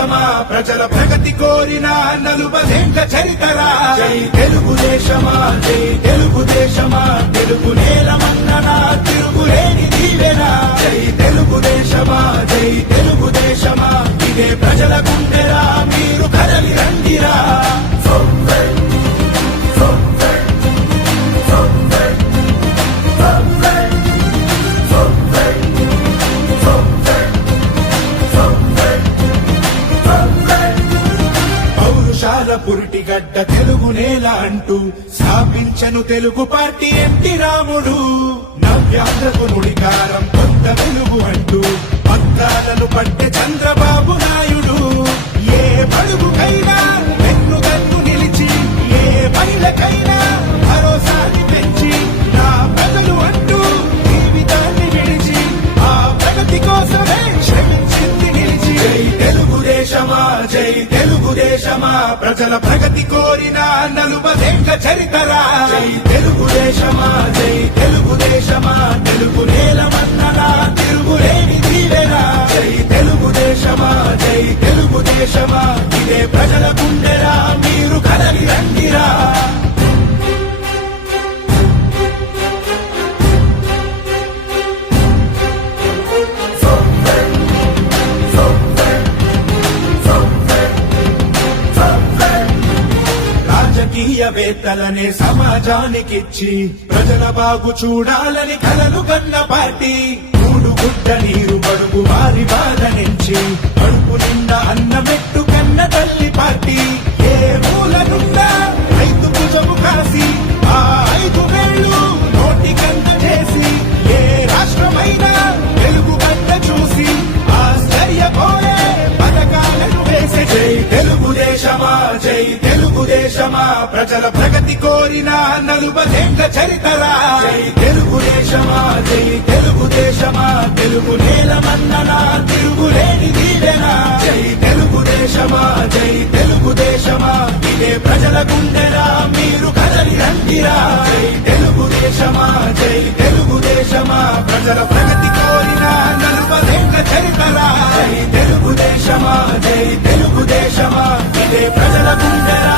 తెలుగుదేశమా ప్రజల ప్రగతి కోరిన నలుబదేండ్ల చరితరా జై తెలుగుదేశమా జై తెలుగుదేశమా తెలుగు నేలమన్ననా తిరుగులేని దీవెనా జై తెలుగుదేశమా జై తెలుగుదేశమా ఇదే ప్రజల గుండెరా మీరు కదలి రండిరా పురిటిగడ్డ తెలుగు నేల అంటూ స్థాపించను తెలుగు పార్టీ ఎన్టీ రాముడు నవ్యాంధ్రకు నుడికారం కొత్త వెలుగు అంటూ పక్కాలను పట్టె చంద్రబాబు నాయుడు ఏ పడుగుకైనా వెన్నుగన్ను నిలిచి ఏ మహిళకైనా భరోసాని పెంచి నా ప్రజలు అంటూ జీవితాన్ని విడిచి ఆ ప్రగతి కోసమే శ్రమించింది నిలిచి జై తెలుగుదేశమా జై తెలుగుదేశమా ప్రజల ప్రగతి కోరిన నలుబదేండ్ల చరితరా జై తెలుగుదేశమా జై తెలుగుదేశమా తెలుగు నేలమన్ననా తిరుగులేని దీవెనా జై తెలుగుదేశమా జై తెలుగుదేశమా ఇదే ప్రజల గుండెరా మీరు కదలి రండిరా రాజకీయవేత్తలనే సమాజానికిచ్చి ప్రజల బాగు చూడాలని కలలు కన్న పార్టీ మూడు గుడ్డ నీరు బడుగు వారి బాధ నుంచి కడుపు నిండా అన్నమెట్టు కన్న తల్లి పార్టీ ఏ మూలనున్నా రైతు భుజము కాసి ఆ 5 వేళ్ళు నోటి కన్న చేసి ఏ రాష్ట్రమైనా తెలుగు గడ్డ చూసి ఆశ్చర్యపోయే పథకాలను వేసే జై తెలుగుదేశమా జై తెలుగుదేశమా ప్రజల ప్రగతి కోరిన నలుబదేండ్ల చరితరా జై తెలుగుదేశమా జై తెలుగుదేశమా తెలుగు నేలమన్ననా తిరుగులేని దీవెనా జై తెలుగుదేశమా జై తెలుగుదేశమా ఇదే ప్రజల గుండెరా మీరు కదలి రండిరా జై తెలుగుదేశమా జై తెలుగుదేశమా ప్రజల ప్రగతి కోరిన నలుబదేండ్ల చరితరా జై తెలుగుదేశమా జై తెలుగుదేశమా ఇదే ప్రజల గుండెరా